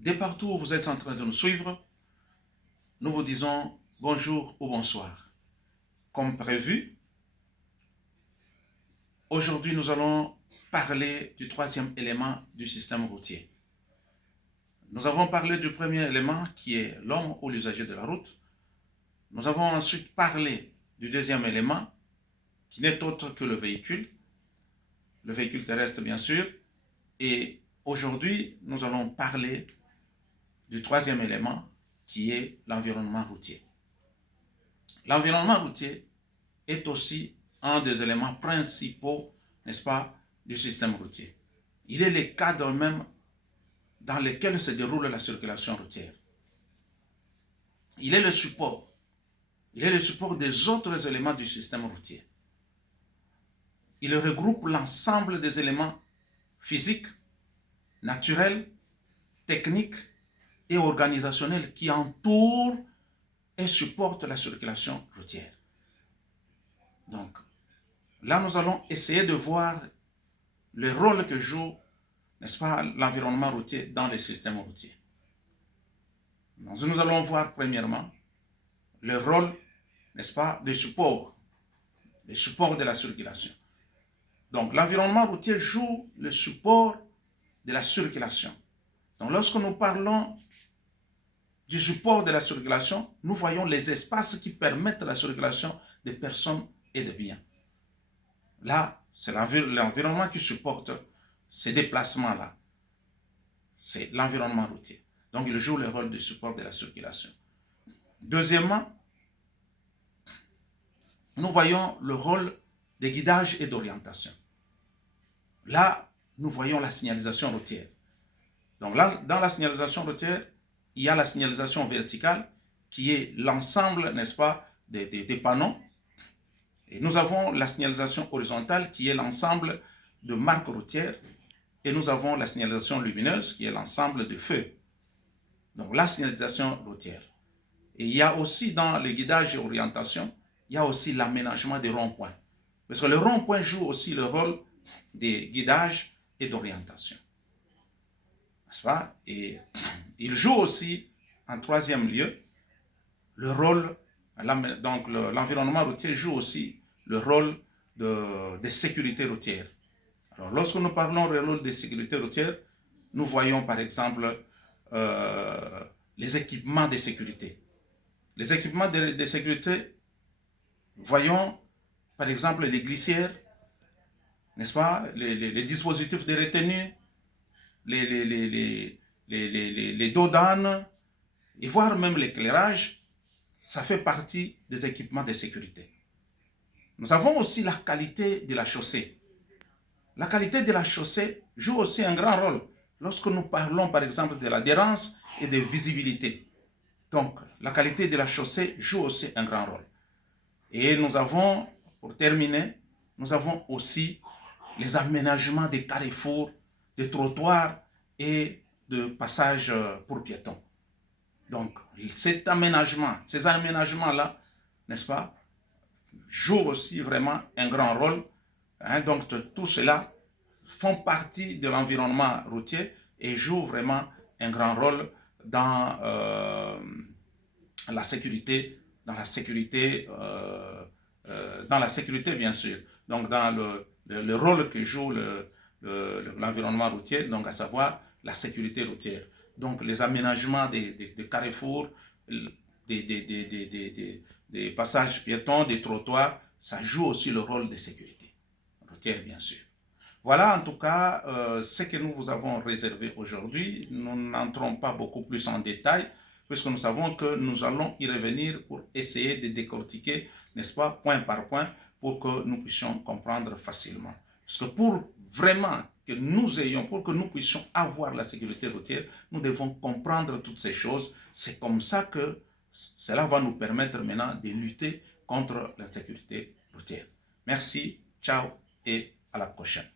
De partout où vous êtes en train de nous suivre, nous vous disons bonjour ou bonsoir. Comme prévu, aujourd'hui nous allons parler du troisième élément du système routier. Nous avons parlé du premier élément qui est l'homme ou l'usager de la route. Nous avons ensuite parlé du deuxième élément qui n'est autre que le véhicule terrestre bien sûr. Et aujourd'hui, nous allons parler du troisième élément qui est l'environnement routier. L'environnement routier est aussi un des éléments principaux, n'est-ce pas, du système routier. Il est le cadre même dans lequel se déroule la circulation routière. Il est le support. Il est le support des autres éléments du système routier. Il regroupe l'ensemble des éléments physiques, naturels, techniques et organisationnels qui entourent et supportent la circulation routière. Donc, là, nous allons essayer de voir le rôle que joue, n'est-ce pas, l'environnement routier dans le système routier. Donc, nous allons voir premièrement le rôle, n'est-ce pas, des supports de la circulation. Donc, l'environnement routier joue le support de la circulation. Donc, lorsque nous parlons du support de la circulation, nous voyons les espaces qui permettent la circulation des personnes et des biens. Là, c'est l'environnement qui supporte ces déplacements-là. C'est l'environnement routier. Donc, il joue le rôle de support de la circulation. Deuxièmement, nous voyons le rôle de guidage et d'orientation. Là, nous voyons la signalisation routière. Donc là, dans la signalisation routière, il y a la signalisation verticale qui est l'ensemble, n'est-ce pas, des panneaux. Et nous avons la signalisation horizontale qui est l'ensemble de marques routières. Et nous avons la signalisation lumineuse qui est l'ensemble de feux. Donc la signalisation routière. Et il y a aussi dans le guidage et orientation, il y a aussi l'aménagement des ronds-points. Parce que le rond-point joue aussi le rôle de guidage et d'orientation. N'est-ce pas? Et il joue aussi, en troisième lieu, le rôle, donc l'environnement routier joue aussi le rôle de sécurité routière. Alors, lorsque nous parlons du rôle de sécurité routière, nous voyons par exemple les équipements de sécurité. Les équipements de sécurité, voyons par exemple les glissières, n'est-ce pas, les dispositifs de retenue, les dos d'âne, et voire même l'éclairage, ça fait partie des équipements de sécurité. Nous avons aussi la qualité de la chaussée. La qualité de la chaussée joue aussi un grand rôle lorsque nous parlons par exemple de l'adhérence et de visibilité. Donc, la qualité de la chaussée joue aussi un grand rôle. Et nous avons, pour terminer, nous avons aussi les aménagements des carrefours, des trottoirs et de passages pour piétons. Donc, ces aménagements-là, n'est-ce pas, jouent aussi vraiment un grand rôle. Donc, tout cela font partie de l'environnement routier et jouent vraiment un grand rôle dans la sécurité, bien sûr. Donc, dans le rôle que joue l'environnement routier, donc à savoir la sécurité routière. Donc, les aménagements des carrefours, des passages piétons, des trottoirs, ça joue aussi le rôle de sécurité routière, bien sûr. Voilà en tout cas ce que nous vous avons réservé aujourd'hui. Nous n'entrons pas beaucoup plus en détail, puisque nous savons que nous allons y revenir pour essayer de décortiquer, n'est-ce pas, point par point, pour que nous puissions comprendre facilement. Parce que pour que nous puissions avoir la sécurité routière, nous devons comprendre toutes ces choses. C'est comme ça que cela va nous permettre maintenant de lutter contre l'insécurité routière. Merci, ciao et à la prochaine.